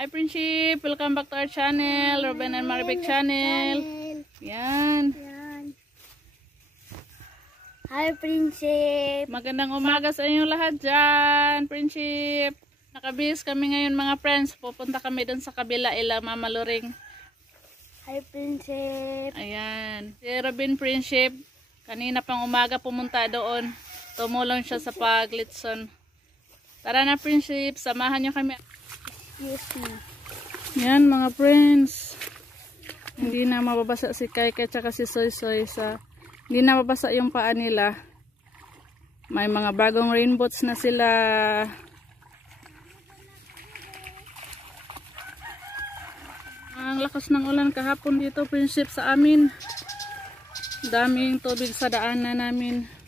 Hi Friendship! Welcome back to our channel, Robin and Maribek channel. Yan. Hi Friendship! Magandang umaga sa inyong lahat dyan, Friendship. Nakabihis kami ngayon mga friends. Pupunta kami dun sa kabila ila Mama Loring. Hi Friendship! Ayan. Si Robin Friendship, kanina pang umaga pumunta doon. Tumulong siya sa paglitson. Tara na Friendship, samahan nyo kami. Excuse me. Yan mga friends. Hindi na mababasa si Kai at saka si Soy Soy sa hindi na mababasa yung paa nila. May mga bagong rain boots na sila. Ang lakas ng ulan kahapon dito Friendship sa amin. Daming tubig sa daanan namin.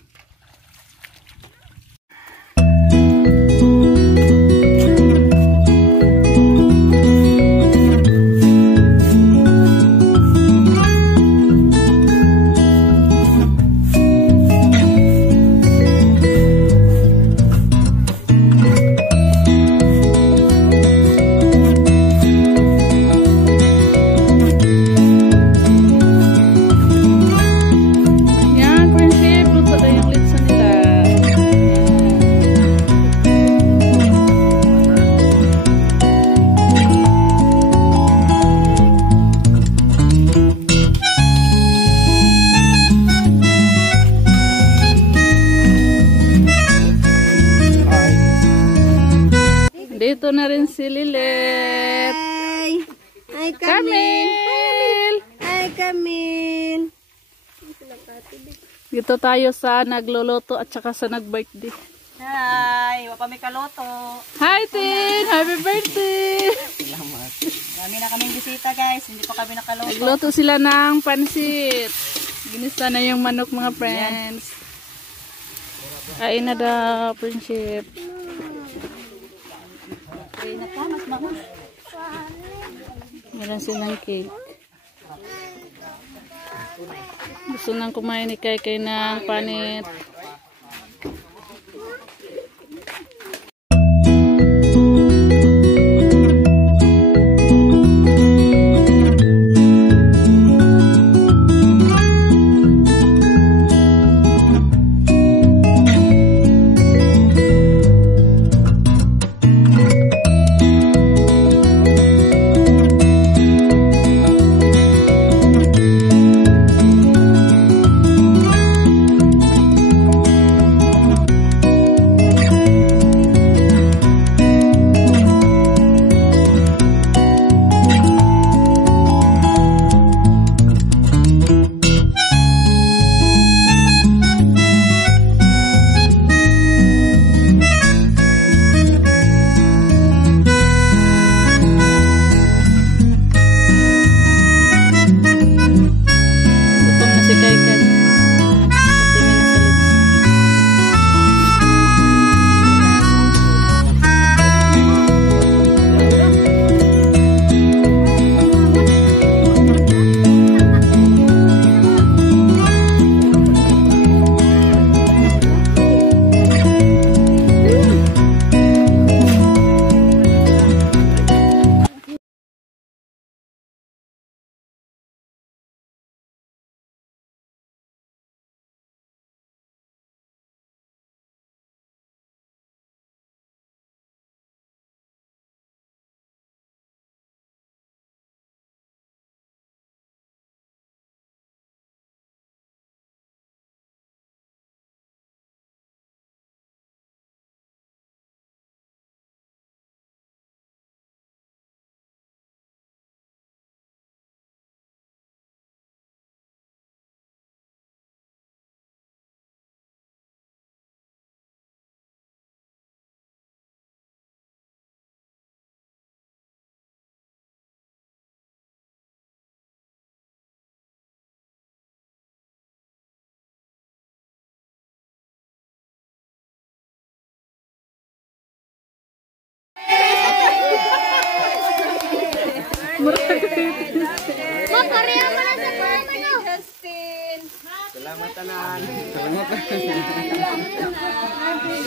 Dito na rin si Lilet. Hi! Hi Camille! Hi Camille! Dito tayo sa nagluluto at saka sa nag-birthday. Hi! Wapa may kaloto. Hi Tin! Happy birthday! Salamat. Dami na kaming bisita guys. Hindi pa kami nakaloto. Nagluto sila ng pansit. Ginisa na yung manok mga friends. Kain na daw, Friendship. Okay, mas mahal. Meron silang cake. Gusto nang kumain ni Kai ng panit.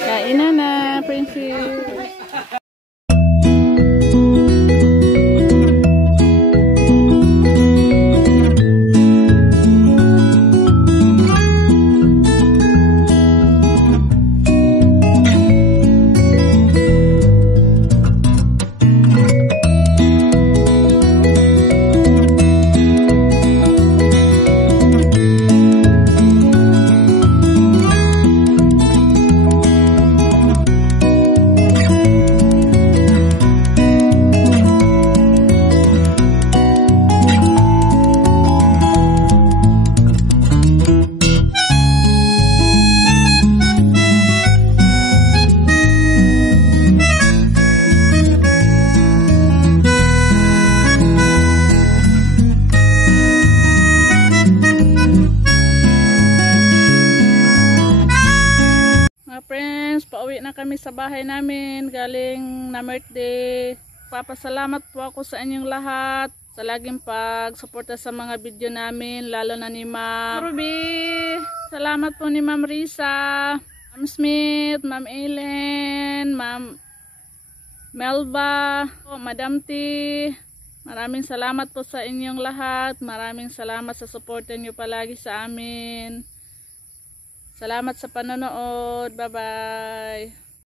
Kain na na, Princess. kami sa bahay namin galing na birthday. Papasalamat po ako sa inyong lahat sa laging pagsuporta sa mga video namin, lalo na ni Ma'am Ruby. Salamat po ni Ma'am Risa, Ma'am Smith, Ma'am Ellen, Ma'am Melba, Madam T. Maraming salamat po sa inyong lahat. Maraming salamat sa suporta niyo palagi sa amin. Salamat sa panonood. Bye-bye.